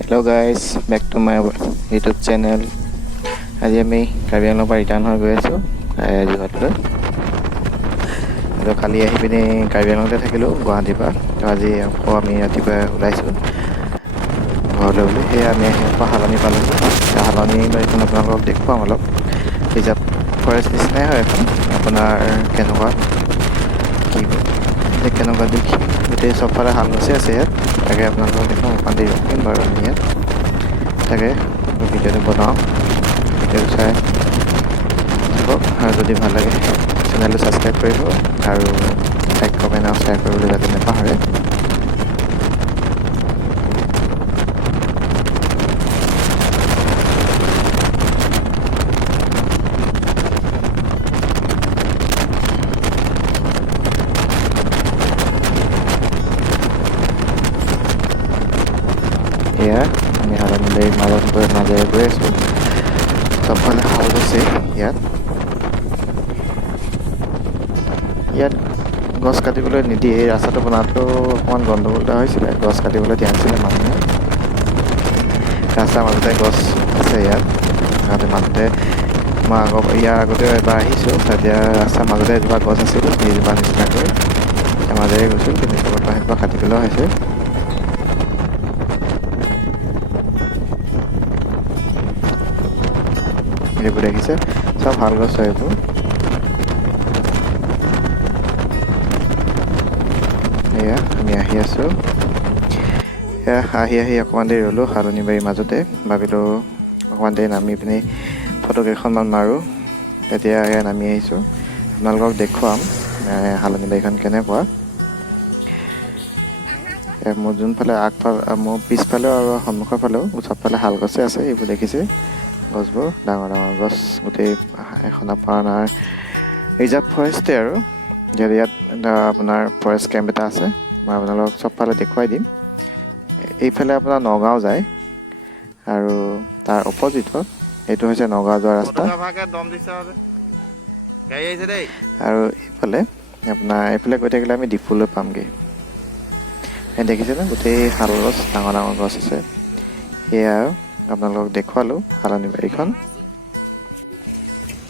Hello guys, back to my YouTube channel. আজি আমি কাৰ্বি আংলঙৰ পৰা ৰিটাৰ্ণ হৈ গৈ আছোঁ যোৰহাটলৈ। আৰু কালি আহি পিনি কাৰ্বি আংলঙতে থাকিলোঁ গুৱাহাটীৰ পৰা। তো আজি আকৌ আমি ৰাতিপুৱা ওলাইছোঁ ঘৰলৈ বুলি। সেয়া আমি আহি আকৌ হালনি পালোঁ। এতিয়া হালনি বাৰীখন আপোনালোকক দেখুৱাম অলপ। ৰিজাৰ্ভ ফৰেষ্ট নিচিনাই হয় এখন। আপোনাৰ কেনেকুৱা দেখি গোটেই চবফালে হাল গছি আছে ইয়াত। তাকে আপোনালোকক দেখুৱাম, অকণমান ৰখিম বাৰু আমি ইয়াত। তাকে ভিডিঅ'টো বনাওঁ, ভিডিঅ'টো চাই থাকক। আৰু যদি ভাল লাগে চেনেলটো ছাবস্ক্ৰাইব কৰিব আৰু লাইক কমেণ্ট আৰু শ্বেয়াৰ কৰিবলৈ যাতে নাপাহৰে। এয়া আমি হালনি বাৰীৰ মাজেৰে গৈ আছোঁ। চবফালে হাল গৈছে ইয়াত গছ কাটিবলৈ নিদিয়ে। এই ৰাস্তাটো বনাওঁতেও অকণমান গণ্ডগোল এটা হৈছিলে, গছ কাটিবলৈ দিয়া নাছিলে মানুহে। ৰাস্তাৰ মাজতে গছ আছে ইয়াত। মাজতে মই ইয়াৰ আগতেও এবাৰ আহিছোঁ, তেতিয়া ৰাস্তাৰ মাজতে এজোপা গছ আছিল, সেইজোপা নিচিনাকৈ তাৰ মাজেৰে গৈছোঁ, কিন্তু কোনোবা সেইজোপা কাটি পেলোৱা হৈছে। এইবোৰ দেখিছে চব ভাল গছ হয় এইবোৰ। এয়া আমি আহি আছোঁ। এয়া আহি অকণমান দেৰি ৰ'লোঁ হালনি বাৰীৰ মাজতে। ভাবিলোঁ অকণমান দেৰি নামি পিনি ফটো কেইখনমান মাৰোঁ। এতিয়া এয়া নামি আহিছোঁ, আপোনালোকক দেখুৱাম হালনি বাৰীখন কেনেকুৱা। মোৰ যোনফালে মোৰ পিছফালেও আৰু সন্মুখৰ ফালেও চবফালে হাল গছে আছে। এইবোৰ দেখিছে গছবোৰ, ডাঙৰ ডাঙৰ গছ। গোটেই এখন আপোনাৰ ৰিজাৰ্ভ ফৰেষ্টে আৰু ইয়াত আপোনাৰ ফৰেষ্ট কেম্প এটা আছে। মই আপোনালোকক চবফালে দেখুৱাই দিম। এইফালে আপোনাৰ নগাঁও যায় আৰু তাৰ অপজিটত এইটো হৈছে নগাঁও যোৱা ৰাস্তা। আৰু এইফালে গৈ থাকিলে আমি ডিফুলৈ পামগৈ। দেখিছেনে গোটেই শাল গছ, ডাঙৰ ডাঙৰ গছ আছে। সেয়া আপোনালোকক দেখুৱালোঁ হালনি বাৰীখন।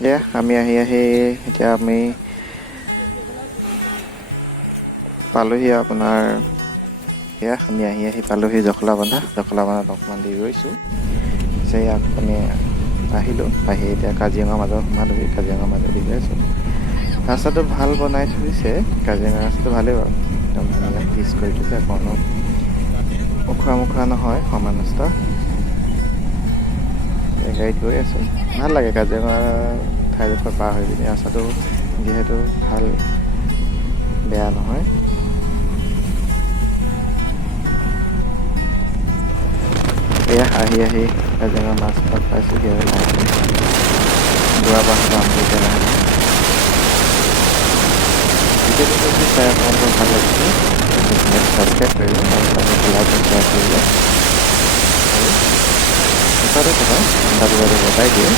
এয়া আমি আহি এতিয়া আমি পালোঁহি আপোনাৰ। এয়া আমি আহি পালোঁহি জখলাবন্ধাত অকণমান দেৰি ৰৈছোঁ। সেয়া আমি আহিলোঁ, আহি এতিয়া কাজিৰঙাৰ মাজত সোমালোঁহি। কাজিৰঙাৰ মাজত ওলাইছোঁ। ৰাস্তাটো ভাল বনাই থৈছে, কাজিৰঙা ৰাস্তাটো ভালেই বাৰু। পিছ কৰি থৈছে, মুখা নহয়, সমান ৰাস্তা। গাড়ীত গৈ আছোঁ, ভাল লাগে কাজিৰঙা ঠাইডোখৰ পাৰ হৈ পিনি। ৰাস্তাটো যিহেতু ভাল, বেয়া নহয়। এয়া আহি কাজিৰঙা মাজখন পাইছোঁহি আৰু লাহেকৈ বুঢ়া পাহাৰ পামগৈ এতিয়া লাহে লাহে। ভিডিঅ'টো যদি চাই আপোনালোকৰ ভাল লাগিছে তেন্তে চেনেলটো ছাবস্ক্ৰাইব কৰিব আৰু লগতে লাইক আৰু শ্বেয়াৰ কৰিব। ওচৰতে থকা ঘণ্টাটো যাতে বজাই দিয়ে,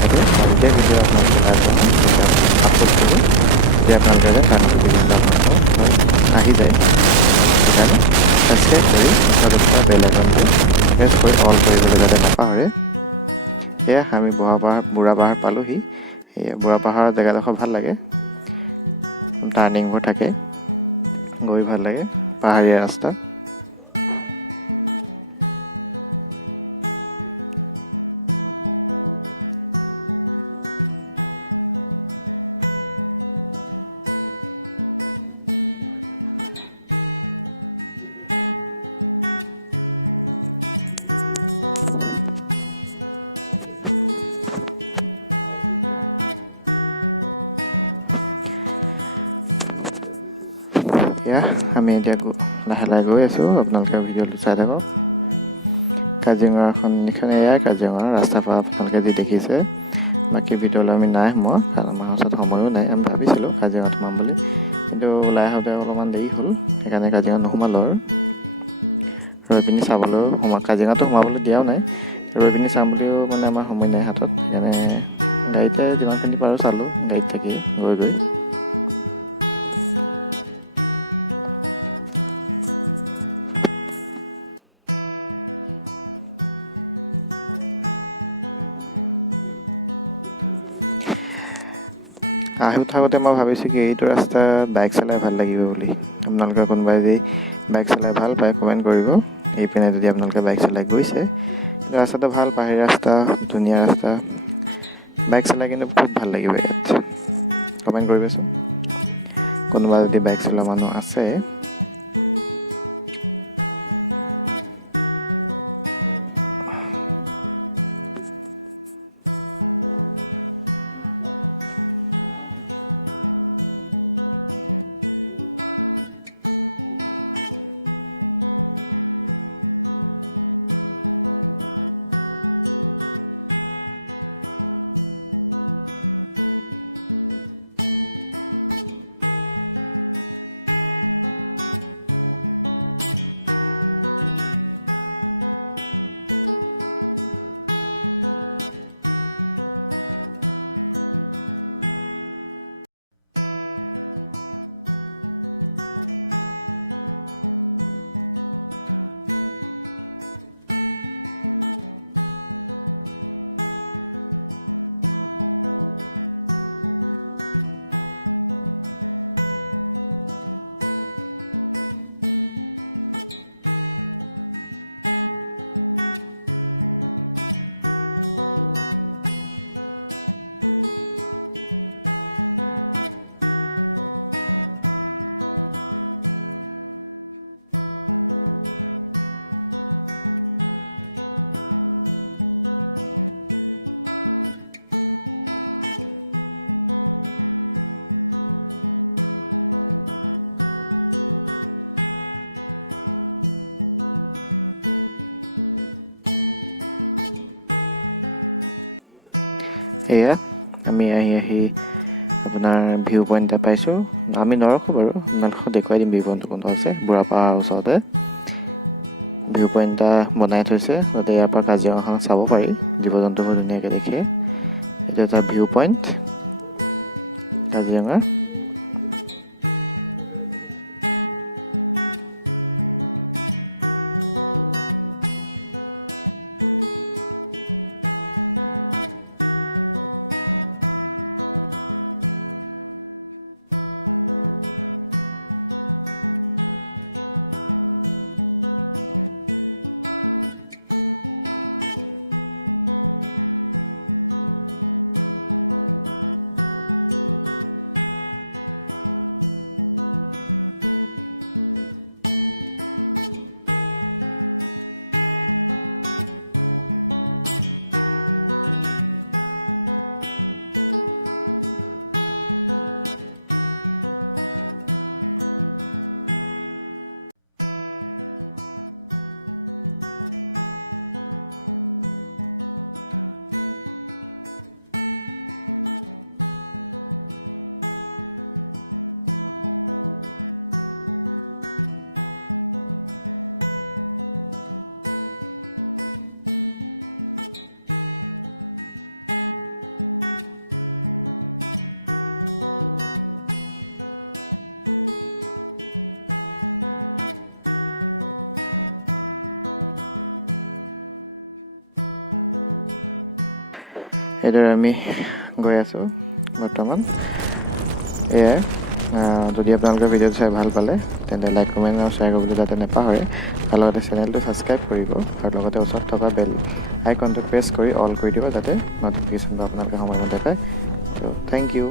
যাতে যেতিয়া ভিডিঅ' আপোনালোকক আগবঢ়াওঁ, যেতিয়া আপলোড কৰোঁ, তেতিয়া আপোনালোকে যেন তাৰ নটিফিকেশ্যনটো আপোনালোকৰ আহি যায়। সেইকাৰণে ছাবস্ক্ৰাইব কৰি ওচৰতে থকা বেল আইকনটো প্ৰেছ কৰি অল কৰিবলৈ যাতে নাপাহৰে। সেয়া আমি বুঢ়া পাহাৰ পালোঁহি। সেয়া বুঢ়া পাহাৰৰ জেগাডোখৰ ভাল লাগে, টাৰ্ণিংবোৰ থাকে, গৈ ভাল লাগে, পাহাৰীয়া ৰাস্তা। আমি এতিয়া লাহে লাহে গৈ আছোঁ, আপোনালোকে ভিডিঅ'টো চাই থাকক। কাজিৰঙাখন এয়াই কাজিৰঙাৰ ৰাস্তাৰ পৰা আপোনালোকে যি দেখিছে। বাকী ভিডিঅ'লৈ আমি নাই সোমোৱা, কাৰণ আমাৰ ওচৰত সময়ো নাই। আমি ভাবিছিলোঁ কাজিৰঙাত সোমাম বুলি, কিন্তু ওলাই আহোঁতে অলপমান দেৰি হ'ল। সেইকাৰণে কাজিৰঙাত নোসোমালোঁ আৰু ৰৈ পিনি চাবলৈও কাজিৰঙাতো সোমাবলৈ দিয়াও নাই। ৰৈ পিনি চাম বুলিও আমাৰ সময় নাই হাতত। সেইকাৰণে গাড়ীতে যিমানখিনি পাৰোঁ চালোঁ, গাড়ীত থাকি গৈ আহি থাকোঁতে মই ভাবিছোঁ কি এইটো ৰাস্তা বাইক চলাই ভাল লাগিব বুলি। আপোনালোকে কোনোবাই যদি বাইক চলাই ভাল পায় কমেণ্ট কৰিব। এইপিনে যদি আপোনালোকে বাইক চলাই গৈছে, ৰাস্তাটো ভাল, পাহাৰী ৰাস্তা, ধুনীয়া ৰাস্তা, বাইক চলাই কিন্তু খুব ভাল লাগিব ইয়াত। কমেণ্ট কৰিবচোন কোনোবা যদি বাইক চলোৱা মানুহ আছে। এয়া আমি আহি আপোনাৰ ভিউ পইণ্ট এটা পাইছোঁ। আমি নৰখোঁ বাৰু, আপোনালোকক দেখুৱাই দিম ভিউ পইণ্টটো কোনটো আছে। বুঢ়া পাহাৰৰ ওচৰতে ভিউ পইণ্ট এটা বনাই থৈছে, যাতে ইয়াৰ পৰা কাজিৰঙাখন চাব পাৰি, জীৱ জন্তুবোৰ ধুনীয়াকৈ দেখে। এইটো এটা ভিউ পইণ্ট কাজিৰঙাৰ। এইদৰে আমি গৈ আছোঁ বৰ্তমান। এয়াই, যদি আপোনালোকে ভিডিঅ'টো চাই ভাল পালে তেন্তে লাইক, কমেণ্ট আৰু শ্বেয়াৰ কৰিবলৈ যাতে নেপাহৰে। আৰু লগতে চেনেলটো ছাবস্ক্ৰাইব কৰিব, আৰু লগতে ওচৰত থকা বেল আইকনটো প্ৰেছ কৰি অল কৰি দিব, যাতে ন'টিফিকেশ্যনটো আপোনালোকে সময়মতে পায়। ত' থেংক ইউ।